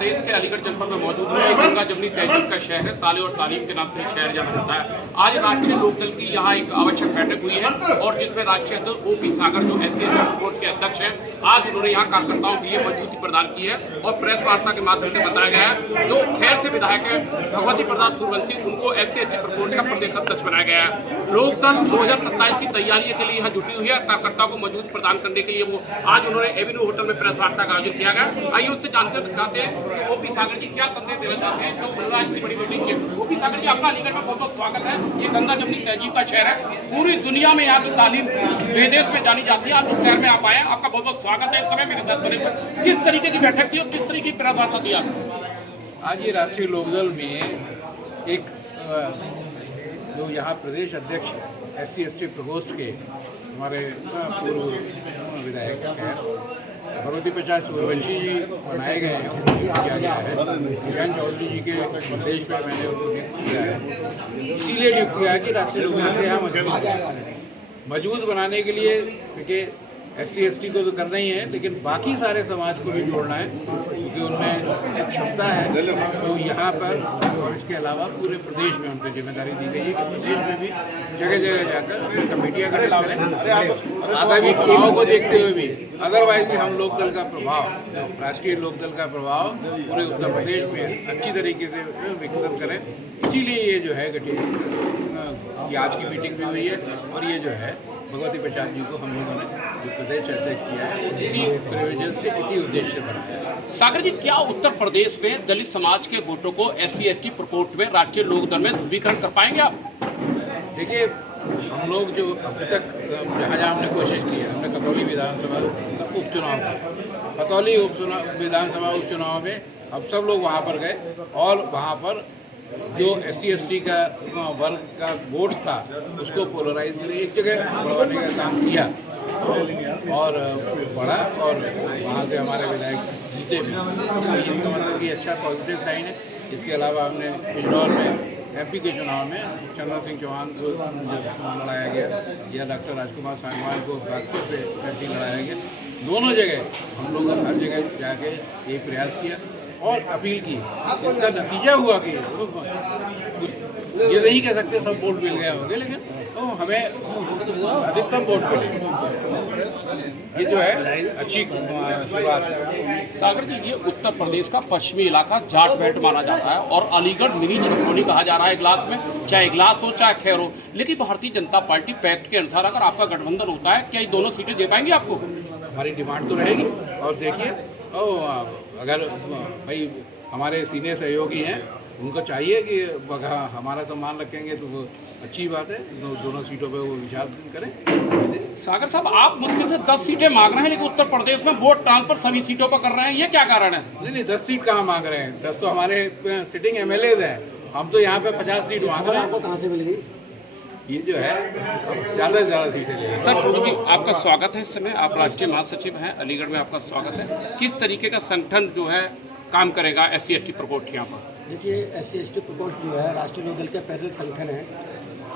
प्रदेश के अलीगढ़ जनपद में मौजूद है। गंगा जमुनी तहजीब का शहर है। ताले और तालीम के नाम से शहर जाना जाता है। आज राष्ट्रीय लोकदल की यहाँ एक आवश्यक बैठक हुई है और जिसमें राष्ट्रीय अध्यक्ष ओपी सागर जो SC बोर्ड के अध्यक्ष हैं, आज उन्होंने यहाँ कार्यकर्ताओं के लिए मजबूती प्रदान की है और प्रेस वार्ता के माध्यम से बताया गया है जो खैर से विधायक है भगवती प्रसाद सूर्यवंशी, उनको SC प्रकोष्ठ का प्रदेश अध्यक्ष बनाया गया है। लोकदल 2027 की तैयारी के लिए यहाँ जुटी हुई है। कार्यकर्ताओं को मजबूत प्रदान करने के लिए वो आज उन्होंने एवेन्यू होटल में प्रेस वार्ता का आयोजन किया गया। आइए उनसे जानते चाहते हैं ओपी सागर जी क्या संदेश देना चाहते हैं जो आज की बड़ी मीटिंग की। ओपी सागर जी, आपका अलीगढ़ में बहुत बहुत स्वागत है। ये गंगा जमुनी तहजीब का शहर है, पूरी दुनिया में यहाँ की तालीम विदेश में जानी जाती है। आज उस शहर में आप आए हैं, आपका बहुत बहुत स्वागत है। इस समय मेरे साथ बने किस तरीके की बैठक थी और किस तरीके की प्रेस वार्ता थी आप? आज ये राष्ट्रीय लोकदल में एक जो यहाँ प्रदेश अध्यक्ष SC प्रकोष्ठ के हमारे पूर्व विधायक हैं भगवती प्रसाद सूर्यवंशी जी बनाए गए हैं, उनको नियुक्त किया गया है। जयंत चौधरी जी के प्रदेश में मैंने उनको नियुक्त किया है। इसीलिए नियुक्त किया है कि राष्ट्रीय लोकदल के यहाँ मजबूत बनाने के लिए, क्योंकि SC को तो करना ही है लेकिन बाकी सारे समाज को भी जोड़ना है क्योंकि उनमें एक क्षमता है। तो यहाँ पर और इसके अलावा पूरे प्रदेश में उनको जिम्मेदारी दी गई है कि प्रदेश में भी जगह जगह जाकर कमेटियाँ गठित करें आगामी चुनाव को देखते हुए भी। अदरवाइज भी हम लोकदल का प्रभाव, राष्ट्रीय लोकदल का प्रभाव पूरे उत्तर प्रदेश में अच्छी तरीके से विकसित करें। इसीलिए ये जो है गठित आज की मीटिंग भी हुई है और ये जो है भगवती प्रसाद जी को हम लोगों ने जो प्रदेश अध्यक्ष किया है इसी प्रयोजन से, इसी उद्देश्य से बनाया है। सागर जी, क्या उत्तर प्रदेश में दलित समाज के वोटों को SC प्रकोष्ठ में राष्ट्रीय लोकदल में ध्रुवीकरण कर पाएंगे आप? देखिए, हम लोग जो अब तक जहाँ जहाँ हमने कोशिश की है, हमने खतौली विधानसभा उपचुनाव, खतौली विधानसभा उपचुनाव में अब सब लोग वहाँ पर गए और वहाँ पर जो SC का वर्ग का वोट था उसको पोलराइज कर एक जगह बढ़ाने का काम किया और बढ़ा और वहाँ से हमारे विधायक जीते भी। इसका मतलब कि अच्छा पॉजिटिव साइन है। इसके अलावा हमने इंदौर में MP के चुनाव में चंद्र सिंह चौहान को लड़ाया गया या डॉक्टर राजकुमार सांगवान को बागपुर से लड़ाया गया। दोनों जगह हम लोग हर जगह जाके ये प्रयास किया और अपील की। इसका नतीजा हुआ कि ये नहीं कह सकते सब वोट मिल गए होंगे, लेकिन तो हमें अधिकतम वोट मिले। ये जो है अच्छी शुरुआत है। सागर जी, ये उत्तर प्रदेश का पश्चिमी इलाका जाट बेल्ट माना जाता है और अलीगढ़ मिनी छिंदवाड़ा कहा जा रहा है इगलास में, चाहे इगलास हो चाहे खैर हो। लेकिन भारतीय जनता पार्टी पैक्ट के अनुसार अगर आपका गठबंधन होता है, क्या ये दोनों सीटें दे पाएंगे आपको? हमारी डिमांड तो रहेगी और देखिए अगर भाई हमारे सीनियर सहयोगी हैं, उनको चाहिए कि हमारा सम्मान रखेंगे तो वो अच्छी बात है। दोनों सीटों पे वो विचार करें। सागर साहब, आप मुश्किल से 10 सीटें मांग रहे हैं लेकिन उत्तर प्रदेश में वोट ट्रांसफर सभी सीटों पर कर रहे हैं, ये क्या कारण है? नहीं, 10 सीट कहाँ मांग रहे हैं? 10 तो हमारे सिटिंग MLAs हैं। हम तो यहाँ पे 50 सीट मांग रहे हैं। आपको कहाँ से मिल गई? ये जो है ज़्यादा से ज़्यादा सीटें ले। सर टूडू जी, आपका स्वागत है। इस समय आप राष्ट्रीय महासचिव हैं, अलीगढ़ में आपका स्वागत है। किस तरीके का संगठन जो है काम करेगा SC प्रकोष्ठ यहाँ पर? देखिए, SC प्रकोष्ठ जो है राष्ट्रीय लोकदल का पैरेलल संगठन है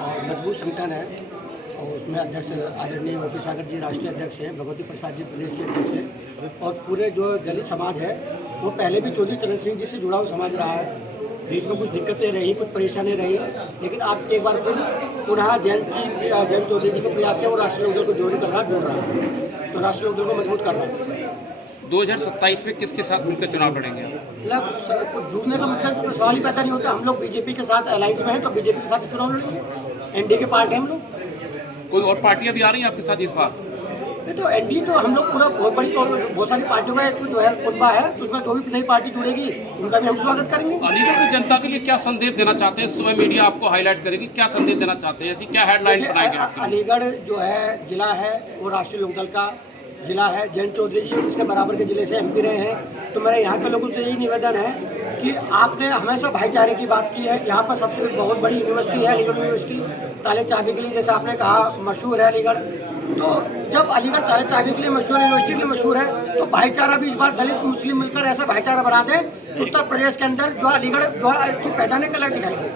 और मजबूत संगठन है और उसमें अध्यक्ष आदरणीय ओपी सागर जी राष्ट्रीय अध्यक्ष हैं, भगवती प्रसाद जी प्रदेश के अध्यक्ष हैं और पूरे जो दलित समाज है वो पहले भी चौधरी चरण सिंह जी से जुड़ा हुआ समाज रहा है। बीच में कुछ दिक्कतें रही, कुछ परेशानी रही, लेकिन आप एक बार फिर पुनः जयंत चौधरी जी के प्रयास से वो राष्ट्रीय लोकदल को जोड़ रहा है तो राष्ट्रीय लोकदल को मजबूत कर रहा है। 2027 में किसके साथ मिलकर चुनाव लड़ेंगे? मतलब जुड़ने का मतलब सवाल ही पैदा नहीं होता। हम लोग BJP के साथ अलायंस में हैं तो BJP के साथ चुनाव लड़ेंगे। NDA के पार्ट हैं हम लोग। कोई और पार्टियां भी आ रही हैं आपके साथ इस बार? नहीं, तो NDA तो हम लोग पूरा बहुत सारी पार्टियों का जो है कुनबा है, तो उसमें जो भी नई पार्टी जुड़ेगी उनका भी हम स्वागत करेंगे। अलीगढ़ की जनता के लिए क्या संदेश देना चाहते हैं? सुबह मीडिया आपको हाईलाइट करेगी, क्या संदेश देना चाहते हैं? ऐसी क्या हेडलाइन बनाएंगे आप? अलीगढ़ जो है जिला है वो राष्ट्रीय लोकदल का जिला है। जयंत चौधरी जी उसके बराबर के जिले से MP रहे हैं, तो मेरा यहाँ के लोगों से यही निवेदन है कि आपने हमेशा भाईचारे की बात की है। यहाँ पर सबसे बहुत बड़ी यूनिवर्सिटी है अलीगढ़ यूनिवर्सिटी, ताले चाबी के लिए जैसे आपने कहा मशहूर है अलीगढ़। तो जब अलीगढ़ ताले चाबी के लिए मशहूर, यूनिवर्सिटी के लिए मशहूर है, तो भाईचारा भी इस बार दलित मुस्लिम मिलकर ऐसा भाईचारा बना दें उत्तर प्रदेश के अंदर जो अलीगढ़ जो है पहचाने का अलग दिखाई दे।